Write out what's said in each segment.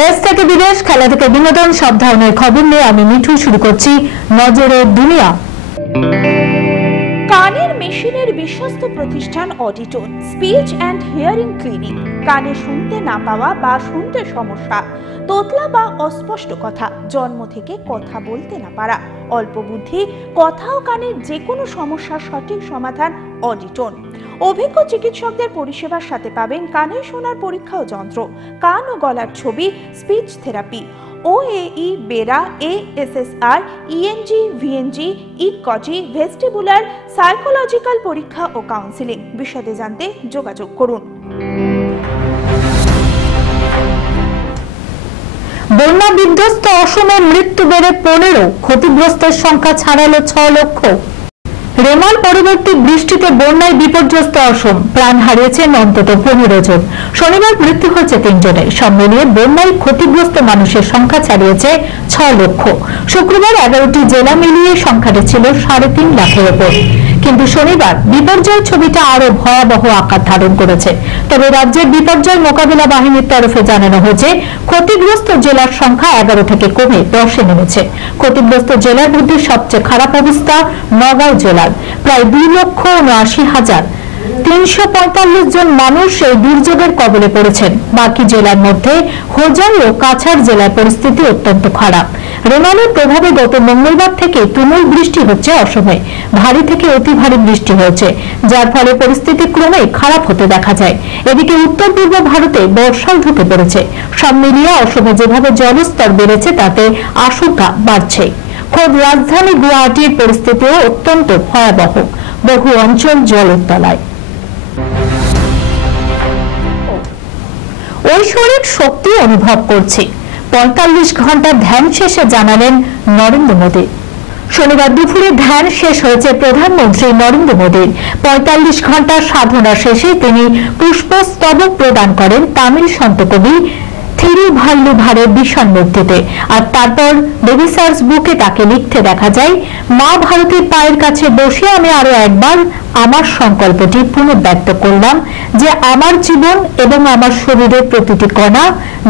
দেশ থেকে বিদেশ, খেলা থেকে বিনোদন, সব ধরনের খবর নিয়ে আমি মিঠু শুরু করছি নজরের দুনিয়া। কানের মেশিনের বিশ্বস্ত প্রতিষ্ঠান অডিটন, স্পিচ অ্যান্ড হিয়ারিং ক্লিনিক। কানে শুনতে না পাওয়া বা শুনতে সমস্যা, তোতলা বা অস্পষ্ট কথা, জন্ম থেকে কথা বলতে না পারা, অল্প বুদ্ধি, কথা ও কানের যে কোনো সমস্যার সঠিক সমাধান অডিটন। অভিজ্ঞ চিকিৎসকদের পরিষেবার সাথে পাবেন কানে শোনার পরীক্ষা ও যন্ত্র, কান ও গলার ছবি, speech therapy, OAE, BERA, ASSR, ENG, VNG, ইকজি, ভেস্টিবুলার, সাইকোলজিক্যাল পরীক্ষা ও কাউন্সিলিং। বিশদে জানতে যোগাযোগ করুন। বন্যা বিধ্বস্ত অসমের মৃত্যু বেড়ে 15, ক্ষতিগ্রস্তের সংখ্যা ছাড়ালো 6 লক্ষ। রেমাল পরবর্তী বৃষ্টিতে বন্যায় বিপর্যস্ত অসম, প্রাণ হারিয়েছেন অন্তত 15 জন। শনিবার মৃত্যু হয়েছে 3 জনের। সব মিলিয়ে বন্যায় ক্ষতিগ্রস্ত মানুষের সংখ্যা ছাড়িয়েছে 6 লক্ষ। শুক্রবার 11টি জেলা মিলিয়ে সংখ্যাটি ছিল 3.5 লাখের ওপর। কিন্তু শনিবার বিপর্যয় ছবিটা আরো ভয়াবহ আকার ধারণ করেছে। তবে রাজ্যের বিপর্যয় মোকাবিলা বাহিনীর তরফে জানানো হয়েছে ক্ষতিগ্রস্ত জেলার সংখ্যা 11 থেকে কমে 10-এ নেমেছে। ক্ষতিগ্রস্ত জেলার মধ্যে সবচেয়ে খারাপ অবস্থা নগাঁও জেলার। প্রায় 2,79,345 জন মানুষ এই দুর্যোগের কবলে পড়েছেন। বাকি জেলার মধ্যে হোজাই ও কাছাড় জেলার পরিস্থিতি অত্যন্ত খারাপ। রেমালের প্রভাবে গত মঙ্গলবার থেকে তুমুল বৃষ্টি হচ্ছে অসমে। ভারী থেকে অতি ভারী বৃষ্টি হয়েছে, যার ফলে পরিস্থিতি ক্রমেই খারাপ হতে দেখা যায়। এদিকে উত্তর পূর্ব ভারতে বর্ষাও ঢুকে পড়েছে। সব মিলিয়ে অসমে যেভাবে জলস্তর বেড়েছে তাতে আশঙ্কা বাড়ছে। খোদ রাজধানী গুয়াহাটির পরিস্থিতিও অত্যন্ত ভয়াবহ, বহু অঞ্চল জলের তলায়। ঐশ্বরিক শক্তি অনুভব করছি, 45 ঘন্টা ধ্যান শেষে জানালেন নরেন্দ্র মোদী। শনিবার দুপুরে ধ্যান শেষ হয়েছে প্রধানমন্ত্রী নরেন্দ্র মোদীর। 45 ঘন্টার সাধনা শেষে তিনি পুষ্পস্তবক প্রদান করেন তামিল সন্ত কবি থিরুভাল্লুভারের বিশাল মূর্তিতে। আর তারপর রেভিসার্স বুকে তাকে লিখতে দেখা যায়, মা ভারতীর পায়ের কাছে বসে আমি আরো একবার আমার সংকল্পটি পুনর্ব্যক্ত করলাম যে আমার জীবন এবং আমার শরীরের প্রতিটি কণা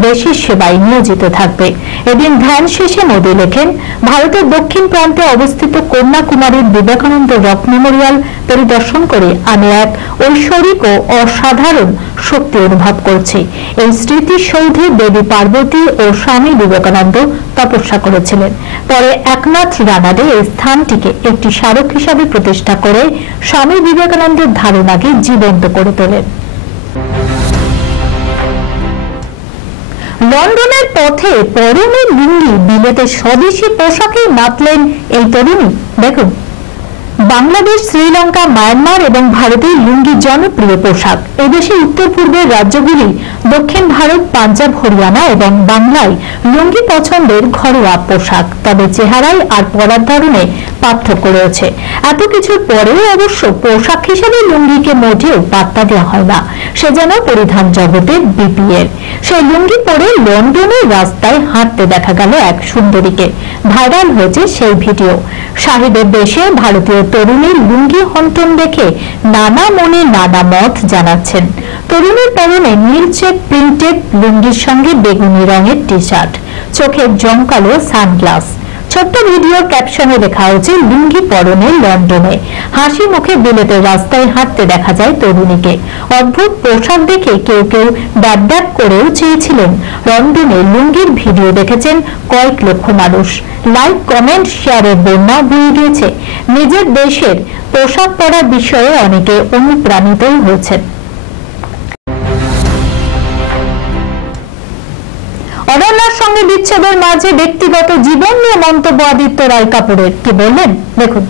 দেশের সেবায় নিয়োজিত থাকবে। এদিন ধ্যান শেষে মোদী লেখেন, ভারতের দক্ষিণ প্রান্তে অবস্থিত কন্যাকুমারীর বিবেকানন্দ রক মেমোরিয়াল পরিদর্শন করে আমি এক ঐশ্বরিক ও অসাধারণ শক্তি অনুভব করছি। এই স্মৃতিসৌধে দেবী পার্বতী ও স্বামী বিবেকানন্দ তপস্যা করেছিলেন। পরে একনাথ রানাডে এই স্থানটিকে একটি স্মারক হিসাবে প্রতিষ্ঠা করে স্বামী বিবেকানন্দের ধারণাকে জীবন্ত করে তোলেন। লন্ডনের পথে পরনে লুঙ্গি, বিলেতে স্বদেশী পোশাকে মাতলেন এই তরুণী। দেখুন, বাংলাদেশ, শ্রীলঙ্কা, মায়ানমার এবং ভারতে লুঙ্গি জনপ্রিয় পোশাক। এদেশে উত্তর পূর্বের রাজ্যগুলি, দক্ষিণ ভারত, পাঞ্জাব, হরিয়ানা এবং বাংলায় লুঙ্গি পছন্দের ঘরোয়া পোশাক। তবে চেহারায় আর পরার ধরনে পার্থক্য রয়েছে। এত কিছুর পরেও অবশ্য পোশাক হিসেবে লুঙ্গিকে মোটেও পাত্তা দেওয়া হয় না। সে যেন পরিধান জগতের BPL। সেই লুঙ্গি পরে লন্ডনের রাস্তায় হাঁটতে দেখা গেল এক সুন্দরীকে। ভাইরাল হয়েছে সেই ভিডিও। শাহিদের দেশে ভারতীয় তরুণীর লুঙ্গি হন্টন দেখে নানা মনে নানা মত জানাচ্ছেন। তরুণীর পরনে নীল চেক প্রিন্টেড লুঙ্গির সঙ্গে বেগুনি রঙের টি-শার্ট, চোখে জমকালো সানগ্লাস। ছোট্ট ভিডিওর ক্যাপশনে লেখা হয়েছে, লুঙ্গি পরনে লন্ডনে, হাসি মুখে বিলেতের রাস্তায় হাঁটতে দেখা যায় তরুণীকে। অদ্ভুত পোশাক দেখে কেউ কেউ ড্যাব করেও চেয়েছিলেন। লন্ডনে লুঙ্গির ভিডিও দেখেছেন কয়েক লক্ষ মানুষ। লাইক, কমেন্ট, শেয়ারের বন্যা বয়ে গিয়েছে। নিজের দেশের পোশাক পরার বিষয়ে অনেকে অনুপ্রাণিত হয়েছেন। অনন্যার সঙ্গে বিচ্ছেদের মাঝে ব্যক্তিগত জীবন নিয়ে মন্তব্য আদিত্য রায় কাপুরের। কি বললেন দেখুন।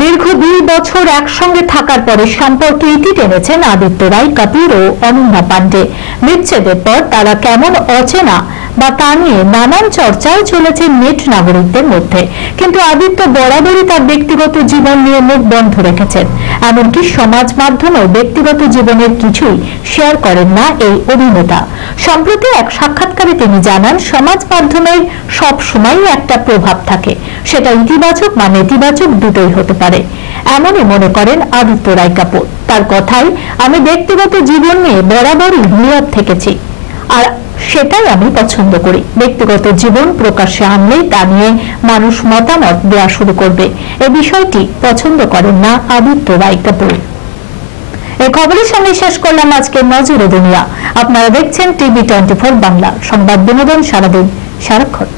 দীর্ঘ 2 বছর একসঙ্গে থাকার পরে সম্পর্কে ইতি টেনেছেন আদিত্য রায় কাপুর ও অনন্যা পান্ডে। বিচ্ছেদের পর তারা কেমন অচেনা বা তা নিয়ে নানান চর্চাও চলেছে নেট নাগরিকদের মধ্যে। কিন্তু আদিত্য বরাবরই তার ব্যক্তিগত জীবন নিয়ে মুখ বন্ধ রেখেছেন। এমনকি সমাজ মাধ্যমেও ব্যক্তিগত জীবনের কিছুই শেয়ার করেন না এই অভিনেতা। সম্প্রতি এক সাক্ষাৎকারে তিনি জানান, সমাজ মাধ্যমের সব সময় একটা প্রভাব থাকে, সেটা ইতিবাচক বা নেতিবাচক দুটোই হতে পারে, এমনই মনে করেন আদিত্য রায় কাপুর। তার কথায়, আমি ব্যক্তিগত জীবন নিয়ে বরাবরই নীরব থেকেছি। আর সেটাই আমি পছন্দ করি। ব্যক্তিগত জীবন প্রকাশ্যে আনলেই তা নিয়ে মানুষ মতামত দেওয়া শুরু করবে। এই বিষয়টি পছন্দ করেন না আদিত্য রায় কাপুর। এই খবরের সঙ্গে শেষ করলাম আজকের নজরে দুনিয়া। আপনারা দেখছেন টিভি 24 বাংলা, সংবাদ বিনোদন সারাদিন সারাক্ষণ।